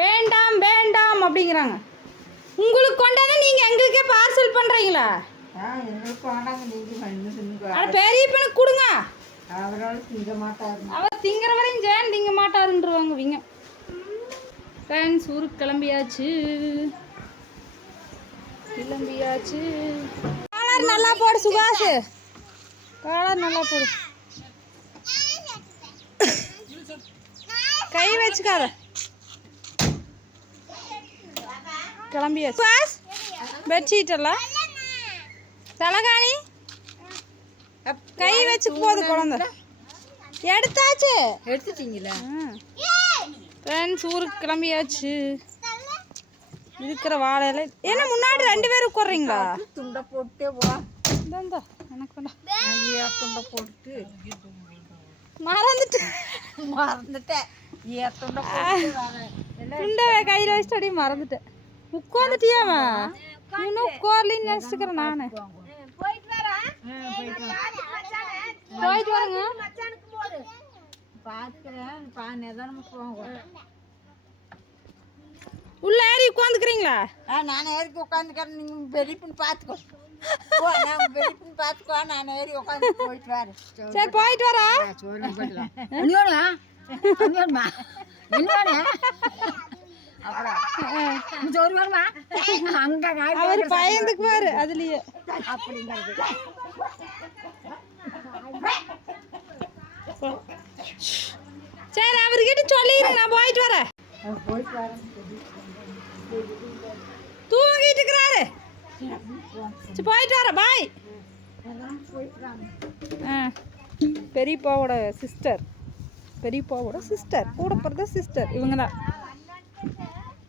வேண்டாம் வேண்டாம் அப்படிங்கிறாங்க. உங்களுக்கு கொண்டாந்து நீங்கள் எங்களுக்கே பார்சல் பண்ணுறீங்களா? எங்களுக்கு வேண்டாங்க, நீங்கள் ஆனால் பெரிய பணம் கொடுங்க. அவரால் திங்க மாட்டாரு. அவர் திங்கிற வரையும் ஜேன் திங்க மாட்டாருன்றவாங்க விங்க. ஃப்ரெண்ட்ஸ் ஊருக்கு கிளம்பியாச்சு. காலர் நல்லா போடு சுகாஷ், காலர் நல்லா போடு. கை வச்சுக்காத. கிளம்பியாச்சு. சுகாஷ் பெட்ஷீட் எல்லாம் தலகாணி கை வச்சு போகுது குழந்தை. எடுத்தாச்சு. எடுத்துட்டீங்களா? ஃப்ரெண்ட்ஸ் ஊருக்கு கிளம்பியாச்சு. இருக்கிற வாழையில என்ன முன்னாடி 2 பேர் உட்கார்றீங்களா? துண்டை போட்டே போ. இந்தா எனக்கு வேண்டாம். துண்டை போட்டு மறந்துட்டேன். துண்டை துண்டை கையில் வச்சுட்டு அப்படியே மறந்துட்டேன். உட்காந்துட்டியாமா? இன்னும் உட்கார்லின்னு நினச்சிக்கிறேன் நான். போயிட்டு வரேங்க. உள்ள ஏறி உட்காந்துக்கிறீங்களா? நான் ஏறி உட்காந்துக்கிறேன். நீங்கள் பெரியப்புன்னு பார்த்துக்கோ. நான் பெரியப்புன்னு பார்த்துக்கோ. நான் ஏறி உட்காந்து போயிட்டு வரேன். சரி போயிட்டு வரா. அவர் பயந்துக்குவாரு அதுலயே. சரி அவர்கிட்ட சொல்லிடுங்க, நான் போயிட்டு வரேன். தூங்கிட்டு இருக்கிறாரு. போயிட்டு வரேன். பாய். பெரியப்பாவோட சிஸ்டர், பெரியப்பாவோட சிஸ்டர், கூட பிறந்த சிஸ்டர் இவங்க தான்.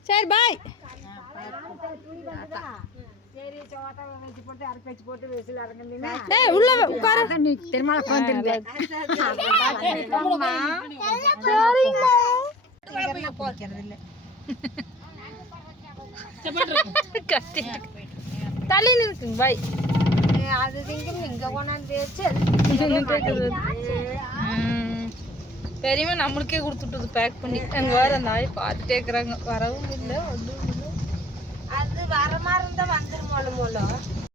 சரி பாய். உள்ள உட்கார. தள்ளி இருக்குங்க பாய். அது இங்கே கொண்டாந்து பெரியமா நம்மளுக்கே கொடுத்துட்டுது பேக் பண்ணி. அங்கே வேறு அந்த ஆய் பார்த்துட்டே இருக்கிறாங்க. வரவும் இல்லை, ஒன்றும் இல்லை. அது வர மாதிரி இருந்தால் வந்துடும். மூலம்